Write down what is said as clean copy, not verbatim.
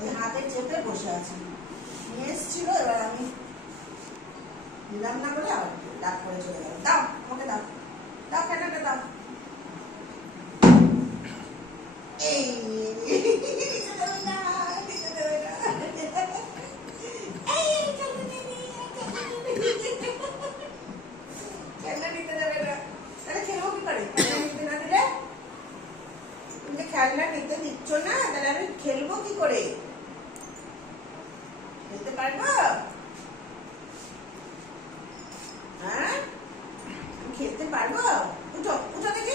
ওই হাতে চেপে বসে আছে। নিয়ে এসেছিল, এবার আমি দিলাম না বলে আবার ডাক করে চলে গেল। দাও আমাকে, দাও দাও, খেলনাটা দাও। এই খেলনা নিতে দেবে না, তাহলে খেলবো কি করে? খেলনা নিতে না দিলে, তুমি যে খেলনা নিতে দিচ্ছ না, তাহলে আমি খেলবো কি করে? খেলতে পারবো? হ্যাঁ, খেলতে পারবো? উঠো উঠো দেখি।